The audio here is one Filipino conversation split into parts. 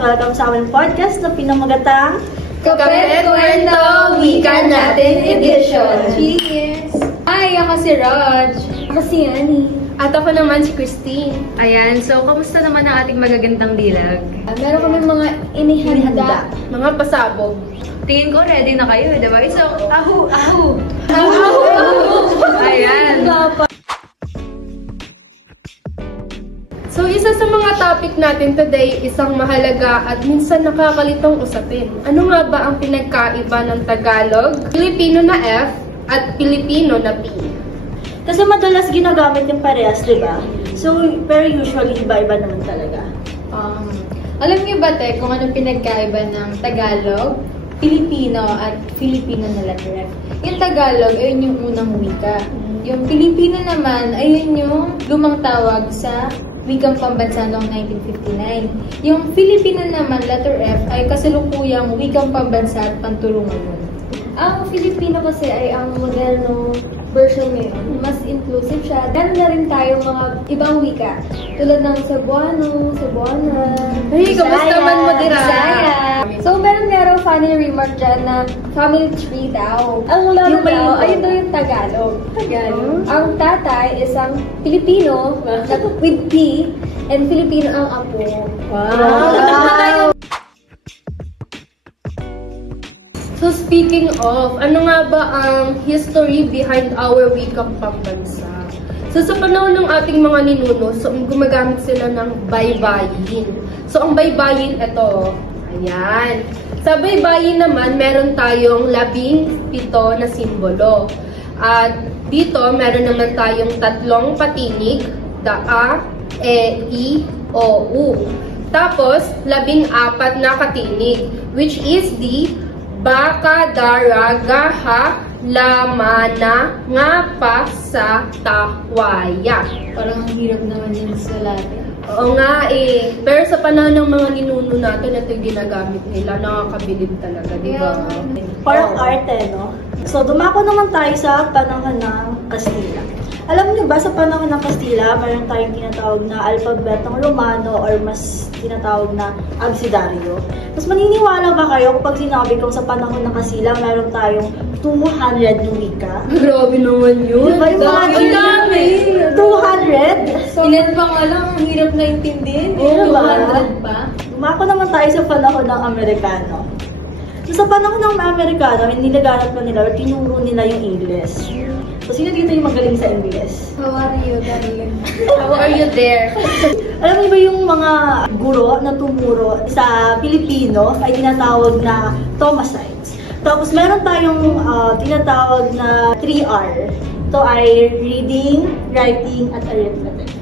welcome sa aming podcast na pinamagatang Kapet Kwento Wika Natin Edition. Cheers! Hi, ako si Raj. Ako si Annie. At ako naman si Christine. Ayan, so kamusta naman ang ating magagandang dilag? Meron kami mga inihanda. Mga pasabog. Tingin ko ready na kayo, diba? So, ahu! Ayan. So, isa sa mga topic natin today, isang mahalaga at minsan nakakalitong usapin. Ano nga ba ang pinagkaiba ng Tagalog, Filipino na F, at Filipino na P? Kasi madalas ginagamit yung parehas, di ba? So, pero usually, iba-iba naman talaga. Alam niyo ba, te, kung anong pinagkaiba ng Tagalog, Filipino at Filipino na letter F? Yung Tagalog, ayun yung unang wika. Yung Filipino naman, ayun yung lumang tawag sa wikang pambansa noong 1959. Yung Filipino naman, letter F, ay kasalukuyang wikang pambansa at panturo ngayon. Ang Filipino kasi ay ang moderno version ngayon. Mas inclusive siya. Meron na rin tayong mga ibang wika. Tulad ng Cebuano, Cebuana, Ay, kamusta man mo dira? Bisaya. So, meron nga raw funny remark dyan na family tree daw. Ang lolo Yung may daw, ito. ayun daw yung Tagalog. Ang tatay is ang Filipino with P, and Filipino ang apo. Wow! So speaking of, ano nga ba ang history behind our wikang pambansa? So sa panahon ng ating mga ninuno, so gumagamit sila ng baybayin. So ang baybayin, ito, ayan. Sa baybayin naman, meron tayong 17 na simbolo. At dito, meron naman tayong 3 patinig, A, E, I, O, U. Tapos, 14 na katinig, which is the baka, daraga, ha, lamana, nga pa, sa, takwaya. Parang ang hirap naman yung salata. Oo nga eh. Pero sa panahon ng mga ninuno natin, ito yung ginagamit nila. Nakakabilib talaga, di ba? Parang arte, no? So, dumako naman tayo sa panahon ng Kastila. Alam niyo ba, sa panahon ng Kastila, mayroon tayong tinatawag na alpabetong Romano or mas tinatawag na abecedario. Mas maniniwala ba kayo kapag sinabi kong sa panahon ng Kastila, mayroon tayong 200 na wika? Grabe naman yun. Diba yung mga Ang dami! 200? So, ilan pa nga lang, ang hirap na intindihin. Oo, diba? 200 pa. Dumako naman tayo sa panahon ng Amerikano. So, sa panahon ng Amerikano, nilaganap pa nila or tinuro nila yung English. So, sino dito yung magaling sa English? How are you, darling? How are you there? Alam niyo ba yung mga guro na tumuro sa Pilipino ay tinatawag na Thomasites. Tapos, meron tayong tinatawag na 3R. Ito ay reading, writing, at arithmetic.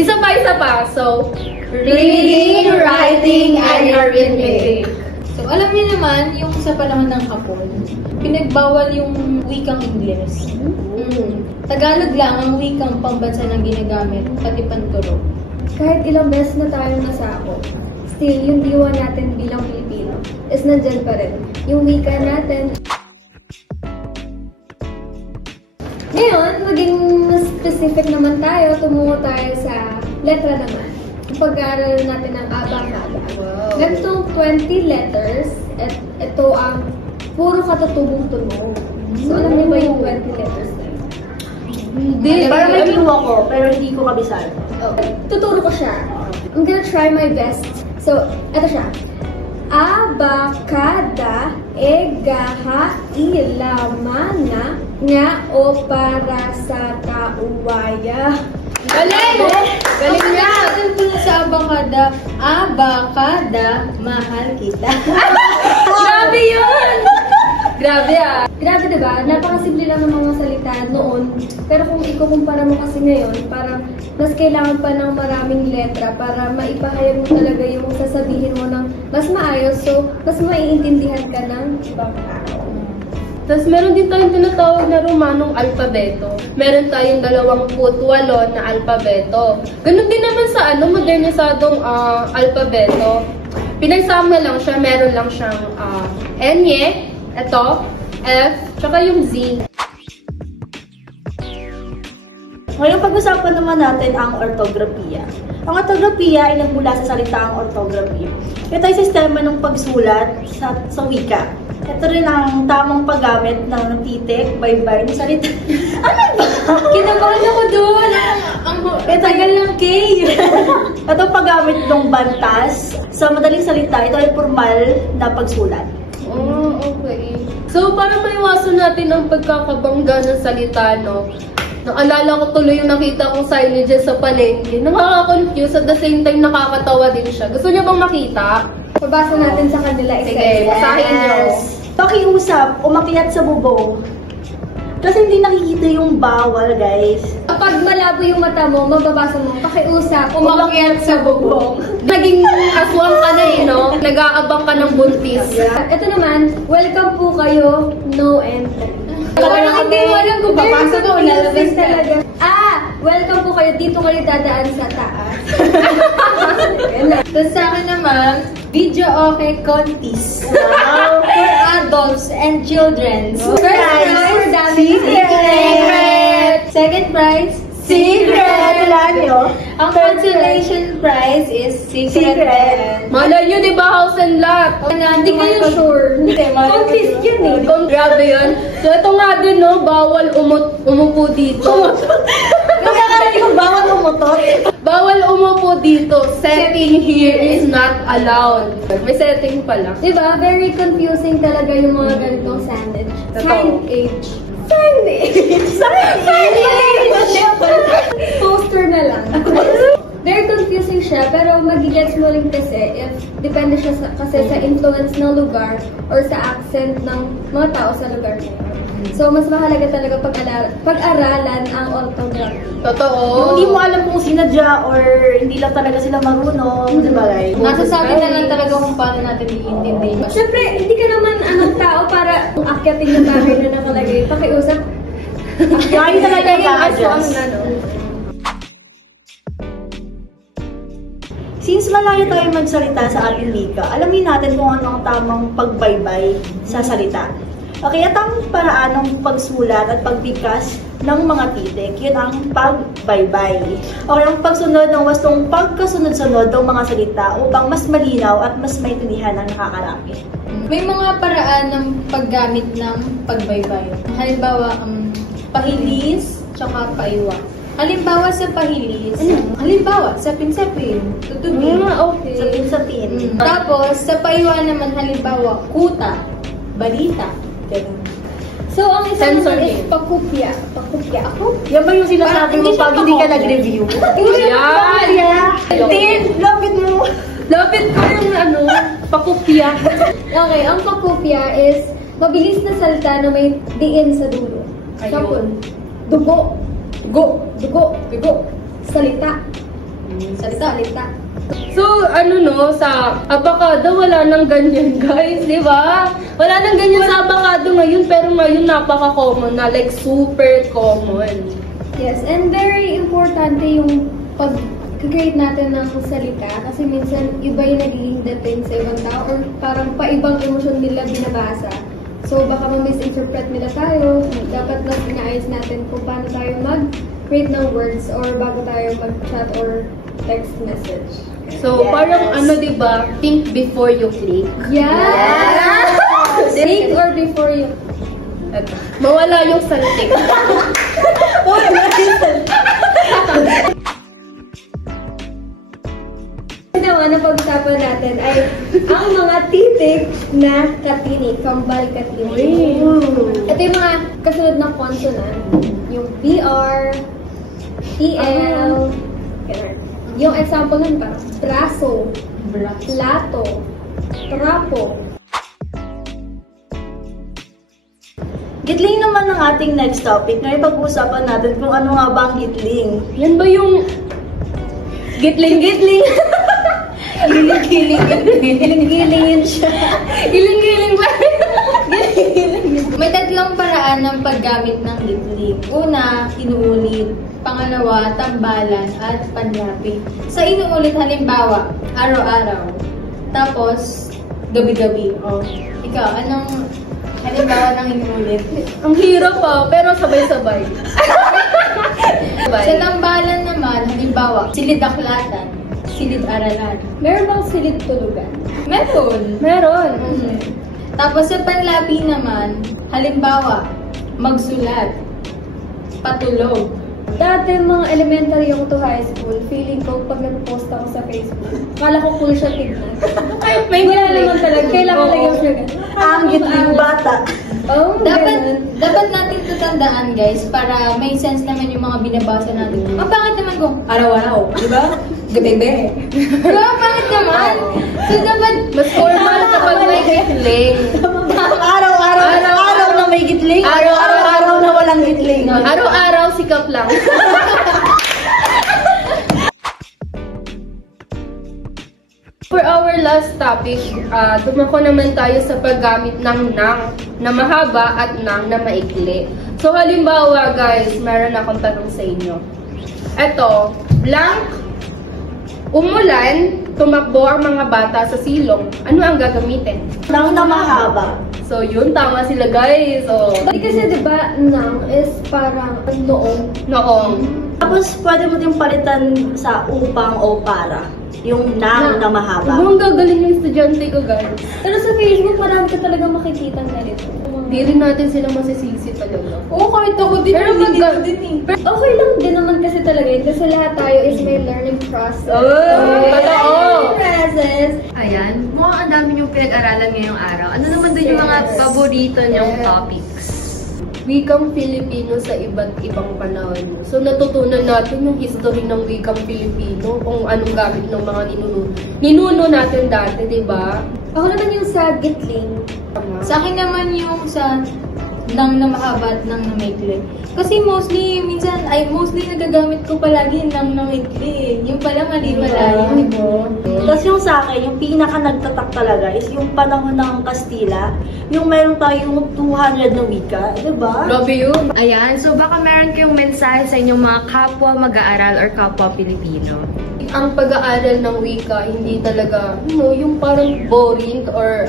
Isa pa. So, Reading, writing, and arithmetic. So, alam niyo naman, yung sa panahon ng Hapon, pinagbawal yung wikang Ingles. Tagalog lang ang wikang pambansa na ginagamit, pati panturo. Kahit ilang beses na tayong nasako, still, yung diwa natin bilang Pilipino is nandyan pa rin. Yung wika natin. Ngayon, maging mas specific naman tayo, tumungo tayo sa letra naman. Pag-aaral natin ng abacada. Wow. Ganitong 20 letters, at ito ang puro katutubong tunog. So, alam niyo ba yung 20 letters na yun? hindi. Parang may clue ako, pero hindi ko kabisado. Okay. Tuturo ko siya. I'm gonna try my best. So, ito siya. Abacada, egaha, ilamana, nga o para sa kauwaya. Galing! Galing nga! Sa abakada, mahal kita. Grabe yun! Grabe ah! Grabe diba? Napakasimple lang ng mga salita noon. Pero kung ikukumpara mo kasi ngayon, parang mas kailangan pa ng maraming letra para maipahayag mo talaga yung sasabihin mo ng mas maayos. So, mas maiintindihan ka ng ibang tao. Tapos meron din tayong tinatawag na Romanong alpabeto. Meron tayong 28 na alpabeto. Ganun din naman sa modernisadong alpabeto. Pinagsama lang siya, meron lang siyang Nye, ito, F, tsaka yung Z. Ngayon, pag-usapan naman natin ang ortografiya. Ang ortografiya ay nagmula sa salitang orthography. Ito ay sistema ng pagsulat sa wika. Ito rin ang tamang paggamit ng titik, baybay, ng salita. Ano ba? Kinabahan ako doon. Ang tagal ng K. Ito paggamit ng bantas. Sa madaling salita, ito ay formal na pagsulat. Oh, okay. So, para maiwasan natin ang pagkakabangga ng salita, no? Naalala ko tuloy yung nakita kong signages sa palengke. Nakaka-confuse at the same time nakakatawa din siya. Gusto niyo bang makita? Pabasa natin sa kanila. Sige, basahin niyo. Pakiusap, umakyat sa bubong. Kasi hindi nakikita yung bawal, guys. Kapag malabo yung mata mo, mababasa mo, pakiusap, Umakyat sa bubong. Naging aswang ka na eh, no? Nag-aabang ka ng buntis. Ito naman, welcome po kayo, no entry. Parang hindi mo alam kung papasok o lalabas ka. Welcome po kayo, dito kayo dadaan sa taas. Tapos sa akin naman, video okay contest. Wow! For adults and children. First prize, prize, secret. Second prize, Secret! Wala nyo? Ang consolation prize is secret. Malay nyo, di ba, house and lot? Hindi kayo sure. Hindi, Contest yun eh. Grabe yun. So, ito nga din, no? Bawal umupo dito. Nakakala ko bawal umutot. Bawal umupo dito. Setting here is not allowed. May setting pala. Diba? Very confusing talaga yung mga ganitong sandwich. Totoo. Signage. Poster na lang. Very confusing siya, pero magigets mo rin kasi if depende siya kasi sa influence ng lugar or sa accent ng mga tao sa lugar na yun. So, mas mahalaga talaga pag-aralan ang orthography. Totoo. Yung hindi mo alam kung sinadya or hindi lang talaga sila marunong, di ba, guys? Nasa sa akin na lang talaga kung paano natin iintindihin. Siyempre, hindi ka naman anong tao para akyatin yung bahay na nakalagay. Pakiusap. Kaya talaga yung Aswang adjust. na, no? Since malayo tayo magsalita sa ating wika, alamin natin kung ano ang tamang pagbaybay sa salita. Okay, at ang paraan ng pagsulat at pagbigkas ng mga titik, yun ang pagbaybay. Okay, ang pagsunod ng wastong pagkasunod-sunod ng mga salita upang mas malinaw at mas maintindihan ang nakakarapit. May mga paraan ng paggamit ng pagbaybay. Halimbawa, pahilis, tsaka paiwa. Halimbawa sa pahilis, halimbawa sa pinsapin, tutubin, Okay. Sapin-sapin. Tapos, sa paiwa naman, halimbawa, kuta, balita, ganun. So, ang isa Sensor naman is game. pakupya. Pakupya ako? Yan ba yung sinasabi mo pag hindi ka nag-review? Yan! Tin, lapit mo! Lapit ko yung pakupya. Okay, ang pakupya is mabilis na salita na may diin sa dulo. Example, dugo. Dugo. Dugo. Dugo. Salita. Salita. So, sa avocado, wala nang ganyan, guys, di ba? Wala nang ganyan sa avocado ngayon, pero ngayon napaka-common na, like, super common. Yes, and very importante yung pag-create natin ng salita kasi minsan iba yung nagiging dating sa ibang tao or parang pa-ibang emosyon nila binabasa. So, baka ma-misinterpret nila tayo. Dapat mas inaayos natin kung paano tayo mag-create ng words or bago tayo mag-chat or text message. So, Yes. parang di ba, think before you click. Yeah! Think or before you... Mawala yung saltik. Naman na pag-usapan natin ay ang mga titik na katinik, kambal katinik. Ito yung mga kasunod na consonant. Yung BR, TL, ganun. Yung example nun parang braso, plato, trapo. Gitling naman ang ating next topic. Ngayon pag-uusapan natin kung ano nga ba ang gitling. Yan ba yung gitling-gitling? Giling-giling. Giling-gilingin siya. Giling-giling ba? May tatlong paraan ng paggamit ng gitling. Una, inuulit. Pangalawa, tambalan at panlapi. Sa inuulit, halimbawa, araw-araw. Tapos, gabi-gabi. O, ikaw, anong halimbawa ng inuulit? Ang hirap pero sabay-sabay. Sa tambalan naman, halimbawa, silidaklatan. silid-aralan. Meron bang silid tulugan? Meron. Meron. Tapos sa panlapi naman, halimbawa, magsulat, patulog. Dati mga elementary ako to high school, feeling ko pag nag-post ako sa Facebook, akala ko cool siya tignan. Ay, may Wala naman talaga, kailangan lang yung sugar. Ang gitling bata. Oh, Dapat natin tutandaan, guys, para may sense naman yung mga binabasa natin. Ang pangit naman kung araw-araw, di ba? Gabi-gabi. Diba? Pangit naman. So, dapat... Mas formal kapag may gitling. Araw na may gitling. Araw na walang gitling. Araw-araw sikap lang. For our last topic, dumako naman tayo sa paggamit ng nang na mahaba at nang na maikli. So halimbawa guys, meron akong tanong sa inyo. Eto, blank, umulan, tumakbo ang mga bata sa silong. Ano ang gagamitin? Nang na mahaba. So yun, tama sila guys. So, Kasi diba, nang is parang noong. noong. Tapos pwede mo din palitan sa upang o para. Yung nang na mahaba. Ang gagaling ng estudyante ko guys. Pero sa Facebook, marami ka talaga makikita ganito. Hindi rin natin sila masisisi talaga. Oo, kahit ako din. Pero hindi pag- ko din eh. Okay lang din naman kasi talaga yun. Kasi lahat tayo is may learning process. Totoo. Process. Ayan, mukhang ang dami niyong pinag-aralan ngayong araw. Ano naman din yung mga paborito niyong topics? Wikang Filipino sa iba't ibang panahon. So natutunan natin yung history ng wikang Filipino, kung anong gamit ng mga ninuno natin dati, di ba? Ako naman yung sa gitling. Sa akin naman yung sa nang na mahaba at nang na maikli. Kasi mostly nagagamit ko palagi yung nang na maikli eh. Yung pala mali-wala yun. Tapos yung sa akin, yung pinaka nagtatak talaga is yung panahon ng Kastila. Yung meron tayong 200 na wika, di ba? Grabe yun. Ayan, so baka meron kayong mensahe sa inyong mga kapwa mag-aaral or kapwa Pilipino. Ang pag-aaral ng wika, hindi talaga, yung parang boring or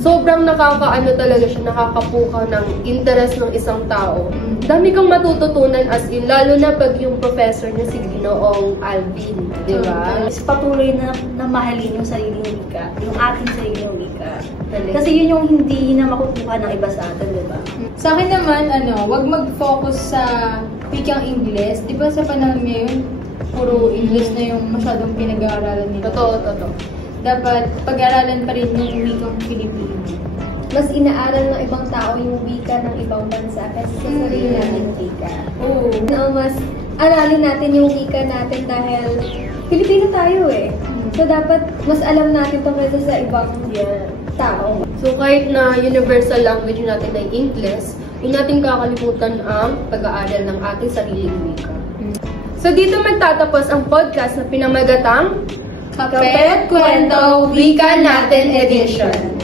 sobrang nakakaano talaga siya, nakakapukaw ng interest ng isang tao. Dami kang matututunan as in, lalo na pag yung professor niya si Ginoong Alvin, di ba? Is patuloy na mahalin yung sariling wika, yung ating sariling wika. Kasi yun yung hindi na makukuha ng iba sa atin, di ba? Sa akin naman, wag mag-focus sa wikang Ingles. Di ba sa panahon ngayon, puro English na yung masyadong pinag-aaralan nila. Totoo. Dapat pag-aralan pa rin yung wikang Filipino. Mas inaaral ng ibang tao yung wika ng ibang bansa kasi sa sarili natin wika. Oo. Mas aralin natin yung wika natin dahil Pilipino tayo eh. So dapat mas alam natin ito kaysa sa ibang tao. So kahit na universal language natin ay English, hindi natin kakalimutan ang pag-aaral ng ating sariling wika. So dito magtatapos ang podcast na pinamagatang Kapet Kwento Wika Natin Edition.